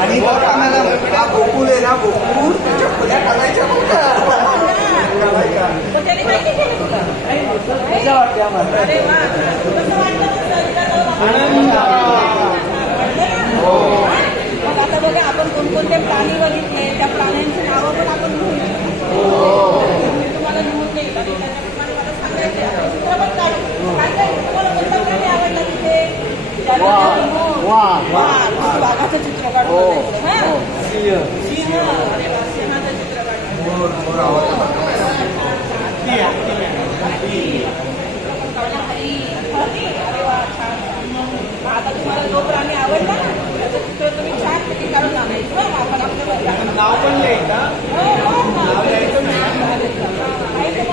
आणि गोकुल आहे ना, गोकुल त्याच्या पुण्या करायच्या मजा वाटते आम्हाला. आता बघा आपण कोणकोणते प्राणी बघितले, त्या प्राण्यांची नावं पण आपण तुम्हाला लिहून देईल आणि त्याच्याप्रमाणे मला सांगायचे चित्रपट काढून काय काय तुम्हाला कोणता प्राणी आवडला तिथे. वाघाचं चित्र काढून सिंह. अरे वा, सिंहाचं चित्र काढून आता तुम्हाला जो